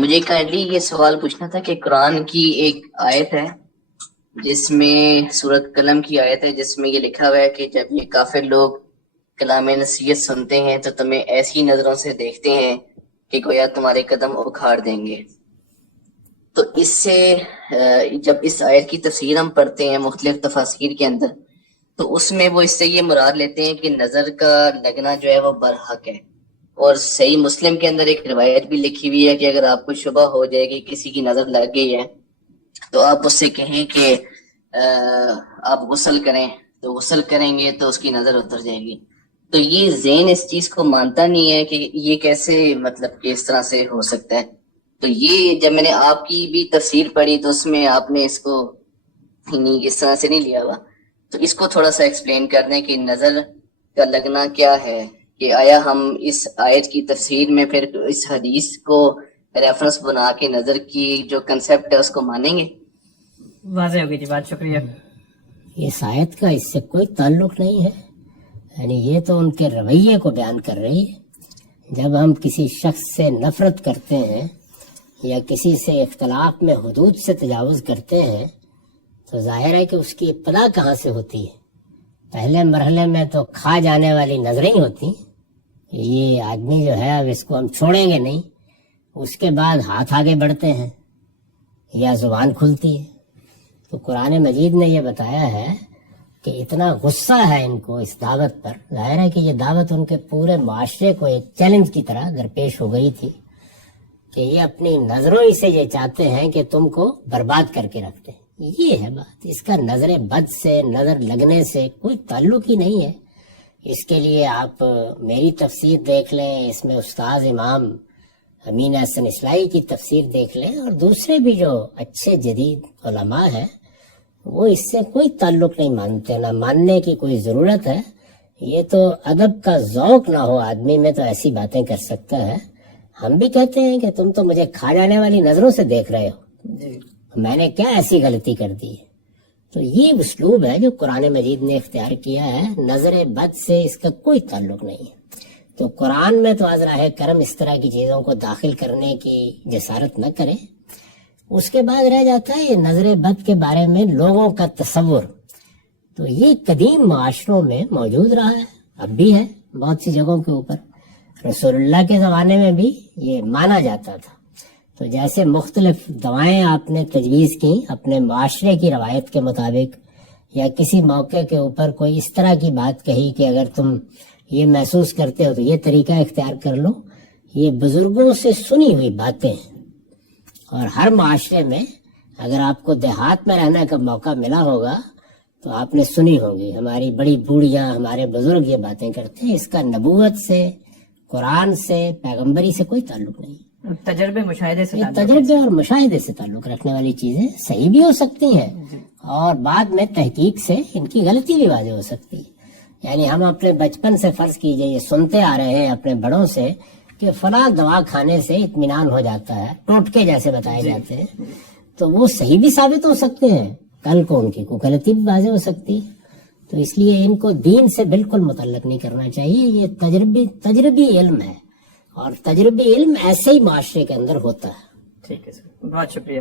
مجھے کائنڈلی یہ سوال پوچھنا تھا کہ قرآن کی ایک آیت ہے جس میں سورۃ قلم کی آیت ہے جس میں یہ لکھا ہوا ہے کہ جب یہ کافر لوگ کلام نصیحت سنتے ہیں تو تمہیں ایسی نظروں سے دیکھتے ہیں کہ گویا تمہارے قدم اکھاڑ دیں گے. تو اس سے جب اس آیت کی تفسیر ہم پڑھتے ہیں مختلف تفاسیر کے اندر تو اس میں وہ اس سے یہ مراد لیتے ہیں کہ نظر کا لگنا جو ہے وہ برحق ہے. اور صحیح مسلم کے اندر ایک روایت بھی لکھی ہوئی ہے کہ اگر آپ کو شبہ ہو جائے کہ کسی کی نظر لگ گئی ہے تو آپ اس سے کہیں کہ آپ غسل کریں, تو غسل کریں گے تو اس کی نظر اتر جائے گی. تو یہ ذہن اس چیز کو مانتا نہیں ہے کہ یہ کیسے مطلب کہ اس طرح سے ہو سکتا ہے. تو یہ جب میں نے آپ کی بھی تفسیر پڑھی تو اس میں آپ نے اس کو اس طرح سے نہیں لیا ہوا. تو اس کو تھوڑا سا ایکسپلین کر دیں کہ نظر کا لگنا کیا ہے, کہ آیا ہم اس آیت کی تفسیر میں پھر اس حدیث کو ریفرنس بنا کے نظر کی جو کنسیپٹ ہے اس کو مانیں گے؟ واضح ہوگی جی, بات شکریہ. اس آیت کا اس سے کوئی تعلق نہیں ہے, یعنی یہ تو ان کے رویے کو بیان کر رہی ہے. جب ہم کسی شخص سے نفرت کرتے ہیں یا کسی سے اختلاف میں حدود سے تجاوز کرتے ہیں تو ظاہر ہے کہ اس کی ابتدا کہاں سے ہوتی ہے. پہلے مرحلے میں تو کھا جانے والی نظریں ہی ہوتی, یہ آدمی جو ہے اب اس کو ہم چھوڑیں گے نہیں. اس کے بعد ہاتھ آگے بڑھتے ہیں یا زبان کھلتی ہے. تو قرآن مجید نے یہ بتایا ہے کہ اتنا غصہ ہے ان کو اس دعوت پر. ظاہر ہے کہ یہ دعوت ان کے پورے معاشرے کو ایک چیلنج کی طرح درپیش ہو گئی تھی کہ یہ اپنی نظروں ہی سے یہ چاہتے ہیں کہ تم کو برباد کر کے رکھتے ہیں. یہ ہے بات. اس کا نظر بد سے, نظر لگنے سے کوئی تعلق ہی نہیں ہے. اس کے لیے آپ میری تفسیر دیکھ لیں, اس میں استاذ امام امین احسن اصلاحی کی تفسیر دیکھ لیں, اور دوسرے بھی جو اچھے جدید علماء ہیں وہ اس سے کوئی تعلق نہیں مانتے, نہ ماننے کی کوئی ضرورت ہے. یہ تو ادب کا ذوق نہ ہو آدمی میں تو ایسی باتیں کر سکتا ہے. ہم بھی کہتے ہیں کہ تم تو مجھے کھا جانے والی نظروں سے دیکھ رہے ہو, میں نے کیا ایسی غلطی کر دی ہے. تو یہ اسلوب ہے جو قرآن مجید نے اختیار کیا ہے. نظر بد سے اس کا کوئی تعلق نہیں ہے. تو قرآن میں تو از راہ کرم اس طرح کی چیزوں کو داخل کرنے کی جسارت نہ کرے. اس کے بعد رہ جاتا ہے یہ نظر بد کے بارے میں لوگوں کا تصور. تو یہ قدیم معاشروں میں موجود رہا ہے, اب بھی ہے بہت سی جگہوں کے اوپر. رسول اللہ کے زمانے میں بھی یہ مانا جاتا تھا. تو جیسے مختلف دوائیں آپ نے تجویز کی اپنے معاشرے کی روایت کے مطابق, یا کسی موقع کے اوپر کوئی اس طرح کی بات کہی کہ اگر تم یہ محسوس کرتے ہو تو یہ طریقہ اختیار کر لو, یہ بزرگوں سے سنی ہوئی باتیں ہیں. اور ہر معاشرے میں اگر آپ کو دیہات میں رہنے کا موقع ملا ہوگا تو آپ نے سنی ہوگی, ہماری بڑی بوڑھیاں, ہمارے بزرگ یہ باتیں کرتے ہیں. اس کا نبوت سے, قرآن سے, پیغمبری سے کوئی تعلق نہیں. تجربے مشاہدے سے, تجربے اور مشاہدے سے تعلق رکھنے والی چیزیں صحیح بھی ہو سکتی ہیں اور بعد میں تحقیق سے ان کی غلطی بھی واضح ہو سکتی ہے. یعنی ہم اپنے بچپن سے فرض کیجئے یہ سنتے آ رہے ہیں اپنے بڑوں سے کہ فلاں دوا کھانے سے اطمینان ہو جاتا ہے, ٹوٹکے جیسے بتائے جاتے ہیں, تو وہ صحیح بھی ثابت ہو سکتے ہیں, کل کو ان کی کوئی غلطی بھی واضح ہو سکتی ہے. تو اس لیے ان کو دین سے بالکل متعلق نہیں کرنا چاہیے. یہ تجربی علم ہے, اور تجربی علم ایسے ہی معاشرے کے اندر ہوتا ہے. ٹھیک ہے سر, بہت شکریہ.